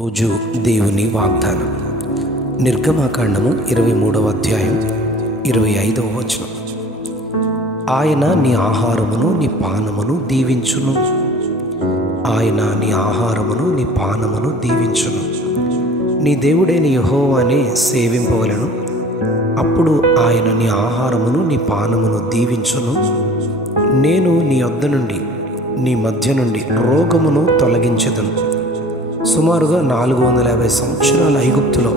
రోజు దేవుని వాగ్దానం. నిర్గమాకాండము 23వ అధ్యాయం 25వ వచనం. ఆయన నీ ఆహారమును నీ పానమును దీవించును. ఆయన నీ ఆహారమును నీ పానమును దీవించును. నీ దేవుడైన యెహోవానే సేవింపవలెను. అప్పుడు ఆయన నీ ఆహారమును నీ పానమును దీవించును. నేను నీ యొద్ద నుండి నీ మధ్య నుండి రోగమును తొలగించెదను. సుమారుగా 450 సంవత్సరాల ఐగుప్తులో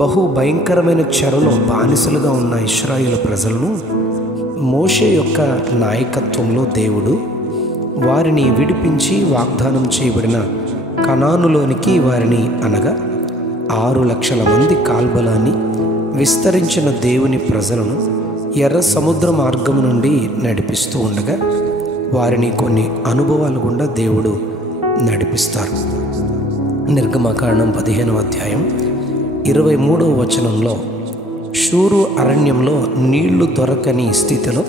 బహు భయంకరమైన చెరలో బానిసలుగా ఉన్న ఇశ్రాయేలు ప్రజలను మోషే యొక్క నాయకత్వంలో దేవుడు వారిని విడిపించి వాగ్దానం చేయబడిన కనానులోనికి వారిని అనగా 6 లక్షల మంది కాల్బలాన్ని విస్తరించిన దేవుని ప్రజలను ఎర్ర సముద్ర మార్గము నుండి నడిపిస్తూ ఉండగా వారిని కొన్ని అనుభవాలు గుండా దేవుడు నడిపిస్తారు. నిర్గమకాండం 15వ అధ్యాయం 23వ వచనంలో షూరు అరణ్యంలో నీళ్లు దొరకని స్థితిలో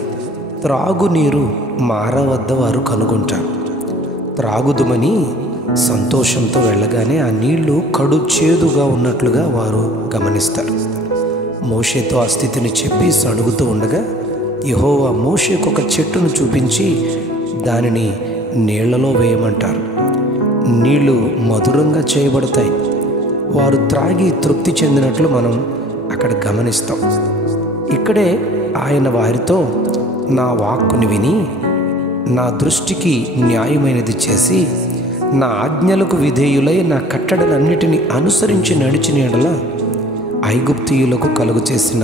త్రాగునీరు మార వద్ద వారు కనుగొంటారు. త్రాగుదుమని సంతోషంతో వెళ్ళగానే ఆ నీళ్లు కడు చేదుగా ఉన్నట్లుగా వారు గమనిస్తారు. మోషేతో ఆ స్థితిని చెప్పి సణుగుతూ ఉండగా యెహోవా మోషేకు ఒక చెట్టును చూపించి దానిని నీళ్లలో వేయమంటారు. నీళ్లు మధురంగా చేయబడతాయి. వారు త్రాగి తృప్తి చెందినట్లు మనం అక్కడ గమనిస్తాం. ఇక్కడే ఆయన వారితో నా వాక్కుని విని నా దృష్టికి న్యాయమైనది చేసి నా ఆజ్ఞలకు విధేయులై నా కట్టడలన్నిటినీ అనుసరించి నడిచిన యెడల ఐగుప్తీయులకు కలుగు చేసిన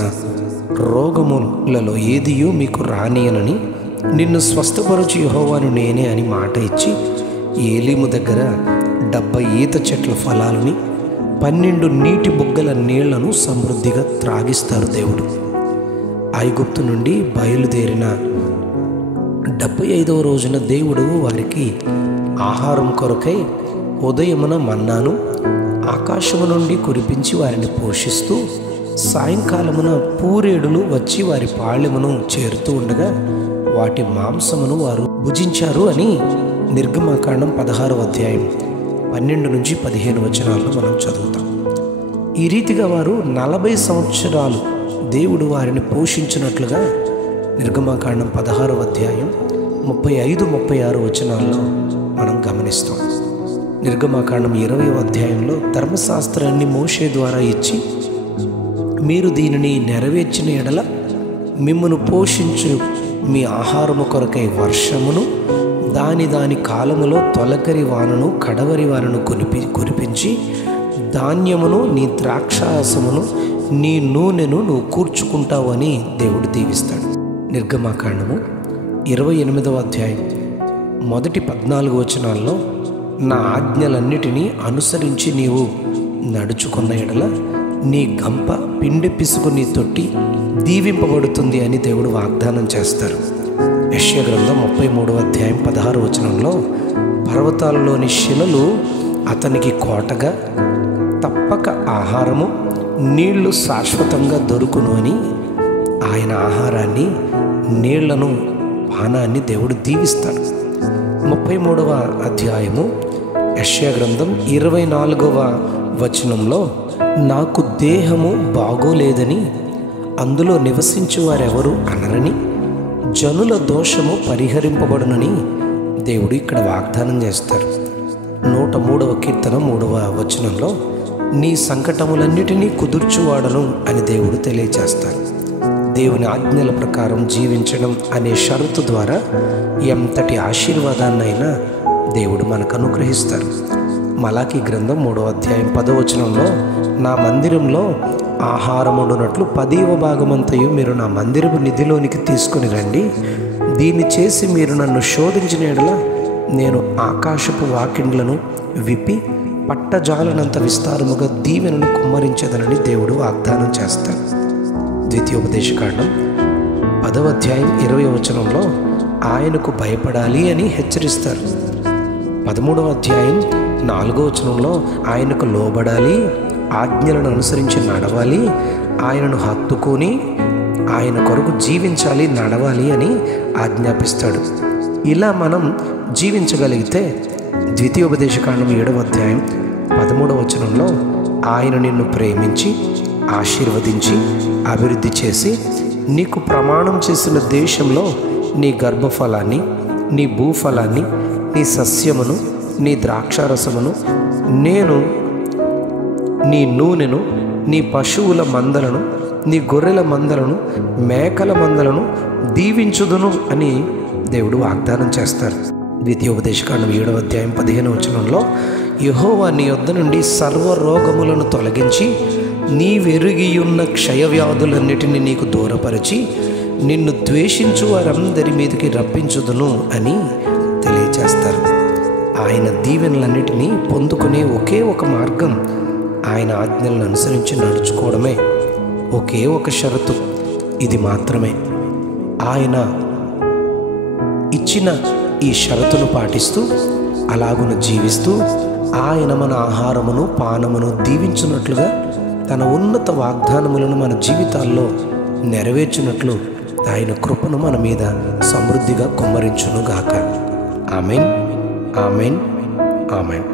రోగములలో ఏదియో మీకు రానియనని నిన్ను స్వస్థపరచు యెహోవాను నేనే అని మాట ఇచ్చి ఏలీము దగ్గర 70 ఈత చెట్ల ఫలాలని 12 నీటి బుగ్గల నీళ్లను సమృద్ధిగా త్రాగిస్తారు. దేవుడు ఐగుప్తు నుండి బయలుదేరిన 75వ రోజున దేవుడు వారికి ఆహారం కొరకై ఉదయమున మన్నాను ఆకాశము నుండి కురిపించి వారిని పోషిస్తూ సాయంకాలమున పూరేడులు వచ్చి వారి పాళెమును చేరుతూ ఉండగా వాటి మాంసమును వారు భుజించారు అని నిర్గమకాండం 16వ అధ్యాయం 12 నుంచి 15 వచనాల్లో మనం చదువుతాం. ఈ రీతిగా వారు 40 సంవత్సరాలు దేవుడు వారిని పోషించినట్లుగా నిర్గమకాండం 16వ అధ్యాయం 35-36 వచనాల్లో మనం గమనిస్తాం. నిర్గమకాండం 20వ అధ్యాయంలో ధర్మశాస్త్రాన్ని మోషే ద్వారా ఇచ్చి మీరు దీనిని నెరవేర్చిన యెడల మిమ్మును పోషించు మీ ఆహారము కొరకై వర్షమును దాని కాలములో తొలకరి వానను కడవరి వానను కురిపించి ధాన్యమును నీ ద్రాక్షారసమును నీ నూనెను నువ్వు కూర్చుకుంటావు అని దేవుడు దీవిస్తాడు. నిర్గమకాండము 28వ అధ్యాయం మొదటి 14 వచనాల్లో నా ఆజ్ఞలన్నిటినీ అనుసరించి నీవు నడుచుకున్న యెడల నీ గంప పిండి పిసుకు నీ తొట్టి దీవింపబడుతుంది అని దేవుడు వాగ్దానం చేస్తారు. యెషయా గ్రంథం 33వ అధ్యాయం 16 వచనంలో పర్వతాలలోని శిలలు అతనికి కోటగా తప్పక ఆహారము నీళ్లు శాశ్వతంగా దొరుకును అని ఆయన ఆహారాన్ని నీళ్లను పానాన్ని దేవుడు దీవిస్తాడు. 33వ అధ్యాయము యెషయా గ్రంథం 24వ వచనంలో నాకు దేహము బాగోలేదని అందులో నివసించు వారెవరు అనరని జనుల దోషము పరిహరింపబడునని దేవుడు ఇక్కడ వాగ్దానం చేస్తారు. 103వ కీర్తన 3వ వచనంలో నీ సంకటములన్నిటినీ కుదుర్చువాడను అని దేవుడు తెలియజేస్తారు. దేవుని ఆజ్ఞల ప్రకారం జీవించడం అనే షరతు ద్వారా ఎంతటి ఆశీర్వాదాన్నైనా దేవుడు మనకు అనుగ్రహిస్తారు. మలాకీ గ్రంథం 3వ అధ్యాయం 10వ వచనంలో నా మందిరంలో ఆహారముండునట్లు 10వ భాగమంతయు మీరు నా మందిరపు నిధిలోనికి తీసుకుని రండి. దీన్ని చేసి మీరు నన్ను శోధించిన యెడల నేను ఆకాశపు వాకిండ్లను విప్పి పట్టజాలనంత విస్తారముగా దీవెనను కుమ్మరించదనని దేవుడు వాగ్దానం చేస్తాడు. ద్వితీయోపదేశకాండం 10వ అధ్యాయం 20వ వచనంలో ఆయనకు భయపడాలి అని హెచ్చరిస్తారు. 13వ అధ్యాయం 4వ వచనంలో ఆయనకు లోబడాలి, ఆజ్ఞలను అనుసరించి నడవాలి, ఆయనను హత్తుకొని ఆయన కొరకు జీవించాలి, నడవాలి అని ఆజ్ఞాపిస్తాడు. ఇలా మనం జీవించగలిగితే ద్వితీయోపదేశకాండం 7వ అధ్యాయం 13వ వచనంలో ఆయన నిన్ను ప్రేమించి ఆశీర్వదించి అభివృద్ధి చేసి నీకు ప్రమాణం చేసిన దేశంలో నీ గర్భఫలాన్ని, నీ భూఫలాన్ని, నీ సస్యమును, నీ ద్రాక్షారసమును, నేను నీ నూనెను, నీ పశువుల మందలను, నీ గొర్రెల మందలను, మేకల మందలను దీవించుదును అని దేవుడు వాగ్దానం చేస్తారు. ద్వితీయోపదేశకాండం 7వ అధ్యాయం 15వ వచనంలో యెహోవా నీ యొద్ద నుండి సర్వరోగములను తొలగించి నీవెరిగియున్న క్షయవ్యాధులన్నిటినీ నీకు దూరపరిచి నిన్ను ద్వేషించు వారందరి మీదకి రప్పించుదును అని తెలియచేస్తారు. ఆయన దీవెనలన్నిటినీ పొందుకునే ఒకే ఒక మార్గం ఆయన ఆజ్ఞలను అనుసరించి నడుచుకోవడమే. ఒకే ఒక షరతు, ఇది మాత్రమే. ఆయన ఇచ్చిన ఈ షరతును పాటిస్తూ అలాగున జీవిస్తూ ఆయన మన ఆహారమును పానమును దీవించున్నట్లుగా తన ఉన్నత వాగ్దానములను మన జీవితాల్లో నెరవేర్చున్నట్లు ఆయన కృపను మన మీద సమృద్ధిగా కుమ్మరించునుగాక. Amen, amen, amen.